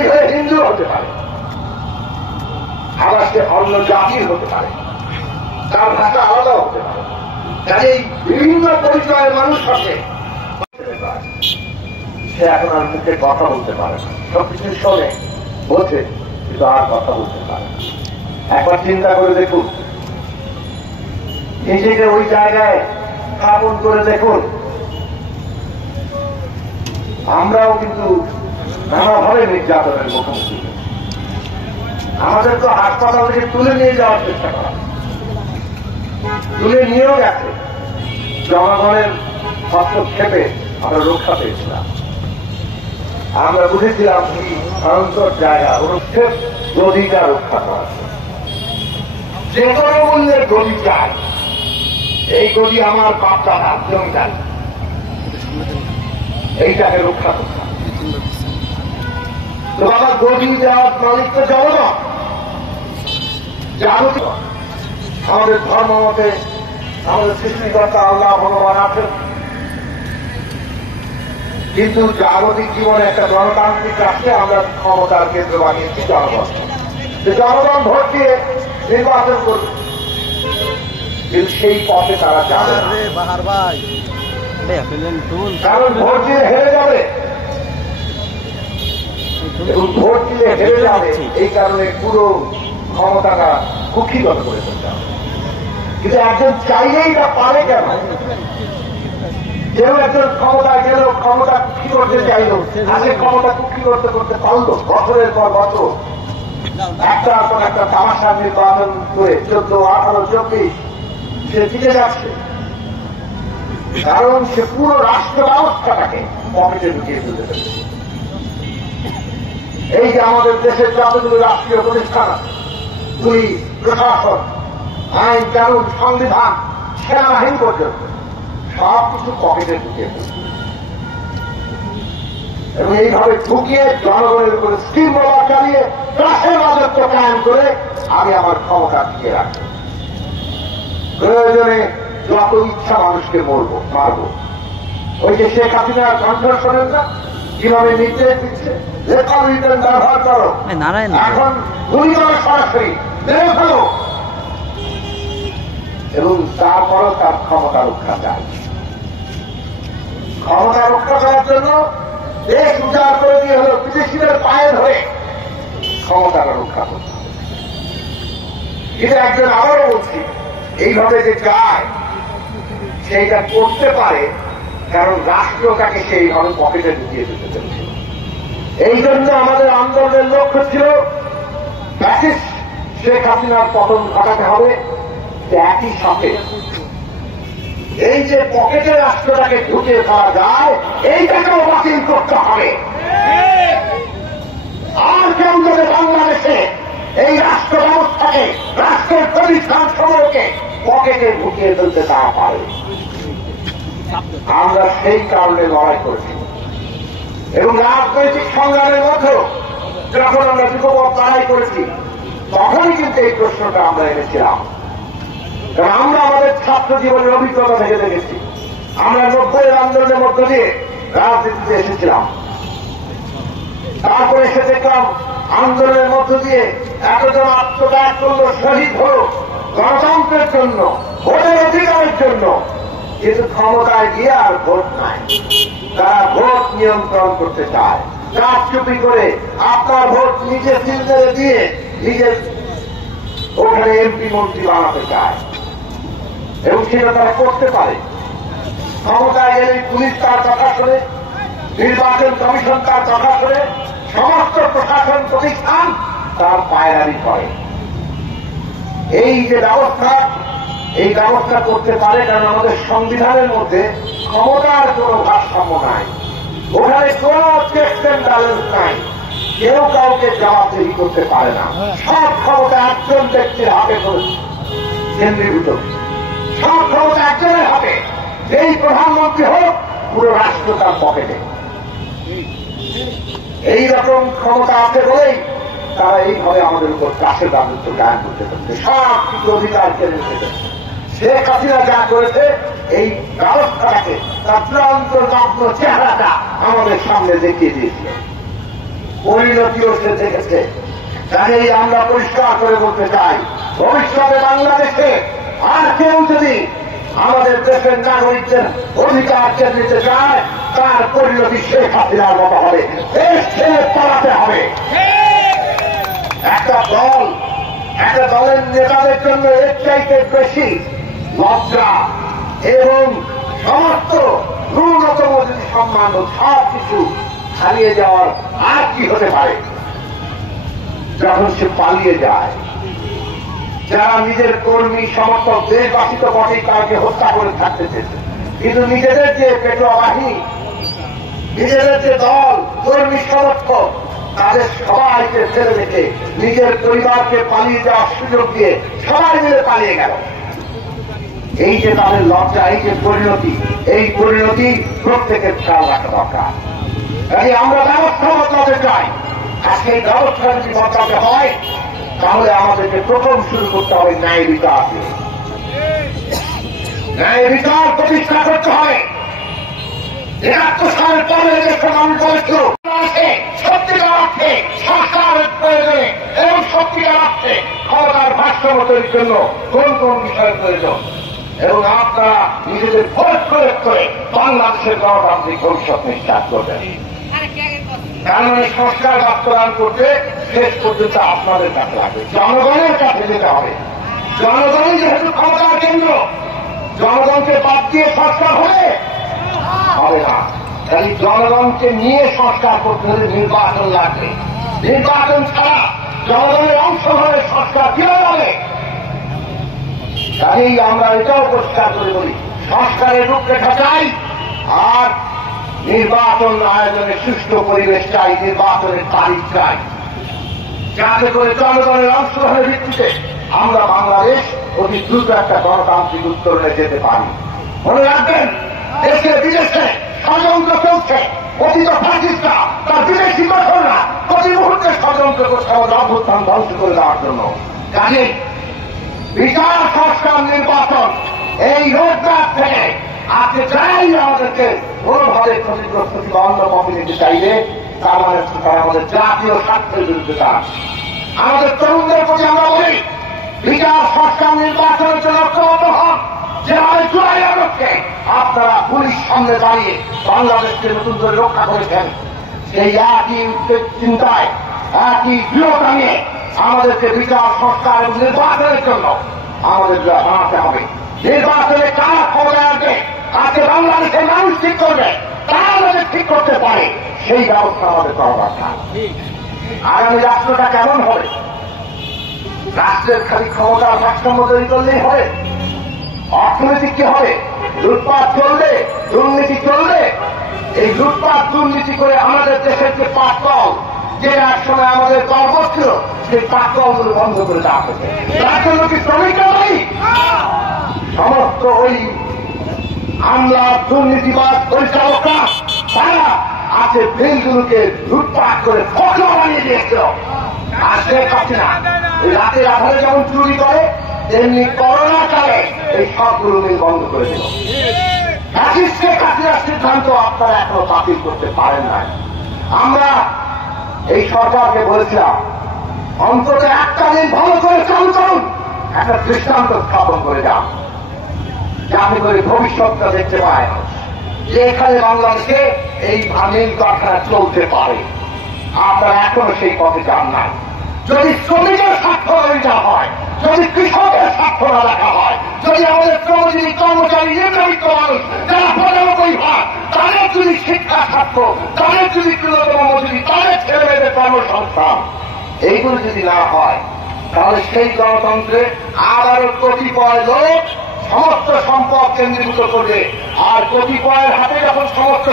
তৈরি হয়ে হিন্দু হতে পারে, আবার সে অন্য জাতির হতে পারে, তার ভাষা আলাদা হতে পারে। কাজেই বিভিন্ন পরিচয়ের মানুষ আছে, সে এখন আর মুখে কথা বলতে পারে না, সবকিছু শোনে বোঝে কিন্তু আর কথা বলতে পারে না। একবার চিন্তা করে দেখুন, নিজেকে ওই জায়গায় স্থাপন করে দেখুন। আমরাও কিন্তু নানাভাবে নির্যাতনের মুখোমুখি, আমাদের তো হাসপাতাল থেকে তুলে নিয়ে যাওয়ার চেষ্টা করা, তুলে নিয়েও গেছে। জনগণের হস্তক্ষেপে আমরা রক্ষা পেয়েছিলাম। আমরা বুঝেছিলাম কি অন্তর জায়গা অনুচ্ছেদ গদিটা রক্ষা করা, যে কোনো মূল্যে গদি চাই। এই গদি আমার বাপ দাদার জমিদার, এইটাকে রক্ষা করতাম। তো বাবা, গদি দেওয়ার মালিক তো জনগণ, জাগতিক। আমাদের ধর্ম মতে আমাদের সৃষ্টিকর্তা আল্লাহ ভগবান আছেন, কিন্তু জাগতিক জীবনে একটা গণতান্ত্রিক রাষ্ট্রে আমরা ক্ষমতার কেন্দ্র বানিয়েছি জনগণ। জনগণ ভোট দিয়ে নির্বাচন করবে, কিন্তু সেই পথে তারা যাবে না, কারণ ভোট দিয়ে হেরে যাবে। এবং ভোট দিলে হেরে যাবে, এই কারণে পুরো ক্ষমতাটা কুক্ষিগত করে ফেলতে হবে। কিন্তু একজন চাইলেই তা পারে কেন? কেউ একজন ক্ষমতায় গেল, ক্ষমতা কুক্ষি করতে চাইল, আগে ক্ষমতা কুক্ষি করতে করতে পারলো বছরের পর বছর, একটার পর একটা তামাশা নির্বাচন করে 14, 18, 24 সে জিতে যাচ্ছে। কারণ সে পুরো রাষ্ট্র ব্যবস্থাটাকে পকেটে ঢুকিয়ে ফেলতে পেরেছে। এই যে আমাদের দেশের যতগুলো রাষ্ট্রীয় প্রতিষ্ঠান, পুলিশ, প্রশাসন, আইন কানুন, সংবিধান, সেনাবাহিনী পর্যন্ত সবকিছু পকেটে ঢুকিয়ে ফেলছে। এবং এইভাবে ঢুকিয়ে জনগণের উপরে স্কিম রোলার চালিয়ে রাষ্ট্রের রাজত্ব কায়েম করে আমি আমার ক্ষমতা টিকিয়ে রাখবো। প্রয়োজনে যত ইচ্ছা মানুষকে মারবো। ওই যে শেখ হাসিনার কণ্ঠর শোনেন না, কিভাবে নির্দেশ দিচ্ছে, রেকর্ড রিটার্ন ব্যবহার করো, এখন গুলি করো, সরাসরি মেরে ফেলো। এবং তারপরও তার ক্ষমতা রক্ষা চাই। ক্ষমতা রক্ষা করার জন্য দেশ উজাড় করে দিয়ে হলো বিদেশিদের পায়ে ধরে ক্ষমতাটা রক্ষা করতে হবে। কিন্তু একজন আবারও বলছি, এইভাবে যে চায় সেইটা করতে পারে, কারণ রাষ্ট্রটাকে সেইভাবে পকেটে ঢুকিয়ে দিতে পেরেছিল। এই জন্য আমাদের আন্দোলনের লক্ষ্য ছিল ফ্যাসিস্ট শেখ হাসিনার পতন ঘটাতে হবে। একই সাথে এই যে পকেটে রাষ্ট্রটাকে ঢুকিয়ে দেওয়া যায়, এইটাকেও বাতিল করতে হবে। আর কেউ যদি বাংলাদেশে এই রাষ্ট্র ব্যবস্থাকে, রাষ্ট্রের প্রতিষ্ঠান সমূহকে পকেটে ঢুকিয়ে ফেলতে তা পারে, আমরা সেই কারণে লড়াই করেছি। এবং রাজনৈতিক সংগ্রামের মধ্যেও যখন আমরা যুগপথ লড়াই করেছি, তখনই কিন্তু এই প্রশ্নটা আমরা এনেছিলাম। কারণ আমরা আমাদের ছাত্র জীবনের অভিজ্ঞতা থেকে দেখেছি, আমরা 90-এর আন্দোলনের মধ্য দিয়ে রাজনীতিতে এসেছিলাম। তারপরে এসে দেখলাম আন্দোলনের মধ্য দিয়ে এতজন আত্মত্যাগ করল, শহীদ হল গণতন্ত্রের জন্য, ভোটের অধিকারের জন্য। কিন্তু ক্ষমতায় গিয়ে আর ভোট নাই, তারা ভোট নিয়ন্ত্রণ করতে চায়। চাপচুপি করে আপনার ভোট নিজে সিলভারে দিয়ে নিজের ওখানে এমপি মন্ত্রী বানাতে চায়, এবং সেটা তারা করতে পারে। ক্ষমতায় গেলে পুলিশ তার কথা শুনে, নির্বাচন কমিশন তার কথা শুনে, সমস্ত প্রশাসন প্রতিষ্ঠান তার পায়রারি করে। এই যে ব্যবস্থা, এই ব্যবস্থা করতে পারে কারণ আমাদের সংবিধানের মধ্যে ক্ষমতার কোন ভারসাম্য নাই, ওখানে কোন চেকস এন্ড ব্যালেন্স নাই, কেউ কাউকে জবাবদিহি করতে পারে না। সব ক্ষমতা একজন ব্যক্তির হাতে কেন্দ্রীভূত, সব ক্ষমতা একজনের হাতে। এই প্রধানমন্ত্রী হোক, পুরো রাষ্ট্র তার পকেটে। এইরকম ক্ষমতা আছে বলেই তারা এইভাবে আমাদের উপর চাষের রাজত্ব কায়েম করতে পারছে, সব কিছু অধিকার কেড়ে নিতে। শেখ হাসিনা যা করেছে, এই ব্যবস্থাটাকে, তার চূড়ান্ত নগ্ন চেহারাটা আমাদের সামনে দেখিয়ে দিয়েছিল। পরিণতিও সে দেখেছে। কাজেই আমরা পরিষ্কার করে বলতে চাই, ভবিষ্যতে বাংলাদেশে আর কেউ যদি আমাদের দেশের নাগরিকদের অধিকার কেড়ে নিতে চায়, তার পরিণতি শেখ হাসিনার মতো হবে। দেশ ছেড়ে পালাতে হবে। একটা দলের নেতাদের জন্য এর চাইতে বেশি লজ্জা এবং সমস্ত ন্যূনতম যদি সম্মান সব কিছু হারিয়ে যাওয়ার আর কি হতে পারে। যখন সে পালিয়ে যায়, যারা নিজের কর্মী সমর্থক দেশবাসী তো বটেই তাকে হত্যা করে থাকতে চেয়েছে, কিন্তু নিজেদের যে পেটোয়া বাহিনী, নিজেদের যে দল কর্মী সমর্থক, তাদের সবাইকে ফেলে রেখে নিজের পরিবারকে পালিয়ে যাওয়ার সুযোগ দিয়ে সবাই মিলে পালিয়ে গেল। এই যে তাদের লজ্জা, এই যে পরিণতি, এই পরিণতি প্রত্যেকের খেয়াল রাখা দরকার। কাজে আমরা ব্যবস্থা বদলাতে চাই। আজকে এই ব্যবস্থা যদি বদলাতে হয়, তাহলে আমাদেরকে প্রথম শুরু করতে হবে ন্যায় বিচার দিয়ে। ন্যায় বিচার প্রতিষ্ঠা করতে হবে। ৭১ সালের পরে দেশের মানুষ বলেছিল সত্যিকার অর্থে সরকারের প্রয়োজনে এবং সত্যিকার অর্থে ক্ষমতার ভারসাম্য তৈরির জন্য কোন কোন বিষয়ের প্রয়োজন, এবং আপনারা নিজেদের ভোট প্রয়োগ করে বাংলাদেশের গণতান্ত্রিক ভবিষ্যৎ নিশ্চিত করবেন। কারণ এই সংস্কার বাস্তবায়ন করতে শেষ পর্যন্ত আপনাদের কাছে লাগবে, জনগণের কাছে যেতে হবে। জনগণই যেহেতু ক্ষমতার কেন্দ্র, জনগণকে বাদ দিয়ে সংস্কার হবে না। তাই জনগণকে নিয়ে সংস্কার করতে হলে নির্বাচন লাগবে। নির্বাচন ছাড়া জনগণের অংশগ্রহণের সংস্কার কিভাবে হবে? কাজেই আমরা এটাও পরিষ্কার করে বলি, সংস্কারের রূপরেখা চাই, আর নির্বাচন আয়োজনের সুষ্ঠু পরিবেশ চাই, নির্বাচনের তারিখ চাই, যাতে করে জনগণের অংশগ্রহণের ভিত্তিতে আমরা বাংলাদেশ অতি দ্রুত একটা গণতান্ত্রিক উত্তরণে যেতে পারি। মনে রাখবেন, দেশে বিদেশে ষড়যন্ত্র চলছে। অতীত ফ্যাসিস্টরা তার বিদেশি গঠনরা প্রতি মুহূর্তে ষড়যন্ত্র করছে আমাদের অভ্যুত্থান ধ্বংস করে দেওয়ার জন্য। কাজে বিচার, সংস্কার, নির্বাচন, এই রোডম্যাপ থেকে আজকে যাই আমাদেরকে কোনোভাবে ক্ষতিগ্রস্ত কিংবা অন্য পথে নিতে চাইলে, তার মানে তারা আমাদের জাতীয় স্বার্থের বিরুদ্ধে যান। আমাদের তরুণদের প্রতি আমরা বলি, বিচার, সংস্কার, নির্বাচনের জন্য ঐক্যবদ্ধ হন। যেভাবে জুলাই আগস্টে আপনারা পুলিশ সামনে দাঁড়িয়ে বাংলাদেশকে নতুন করে রক্ষা করেছেন, সেই একই চিন্তায়, একই দৃঢ়তা নিয়ে আমাদেরকে বিচার, সংস্কার এবং নির্বাচনের জন্য আমাদের বানাতে হবে। নির্বাচনে কারা ক্ষমতা আসবে, আজকে বাংলাদেশের মানুষ ঠিক করবে, তারা আমাদের ঠিক করতে পারে, সেই ব্যবস্থা আমাদের করা দরকার। আগামী রাষ্ট্রটা কেমন হবে? রাষ্ট্রের খালি ক্ষমতার ভারসাম্য তৈরি করলেই হবে? অর্থনৈতিক কি হবে? লুটপাট চলবে, দুর্নীতি চলবে। এই লুটপাট দুর্নীতি করে আমাদের দেশের যে পাটকল, যে এক সময় আমাদের গর্ব ছিল, সেই পাটকলগুলো বন্ধ করে দেওয়া হবে। তার জন্য কি শ্রমিকরা নেই? সমস্ত ওই আমলা, দুর্নীতিবাদ পরিচালকরা, তারা আছে বিলগুলোকে লুটপাট করে ফটো বানিয়ে দিয়েছিল। আর শেখ হাসিনা ওই রাতের আধারে যেমন চুরি করে, তেমনি করোনা কালে এই সবগুলো মিল বন্ধ করে দিল। শেখ হাসিনার সিদ্ধান্ত আপনারা এখনো বাতিল করতে পারেন না। আমরা এই সরকারকে বলেছিলাম, অন্তত একটা দিন ভালো করে চালু করুন, একটা দৃষ্টান্ত স্থাপন করে যান, যাতে করে ভবিষ্যৎটা দেখতে পায় যে এখানে বাংলাদেশে এই মিল কারখানা চলতে পারে। আপনারা এখনো সেই পথে যান নাই। যদি শ্রমিকের স্বার্থ না হয়, যদি কৃষকের স্বার্থ না রাখা হয়, যদি আমাদের শ্রমজীবী কর্মচারী নির্ধারিত মানুষ যারা ৯৫ ভাগ, তাদের যদি শিক্ষা স্বার্থ, তাদের যদি ন্যূনতম মজুরি, তাদের ছেলে মেয়েদের কর্মসংস্থান, এইগুলো যদি না হয়, তাহলে সেই গণতন্ত্রে আবারও কতিপয় লোক সমস্ত সম্পদ কেন্দ্রীভূত করবে। আর কতিপয়ের হাতে যখন সমস্ত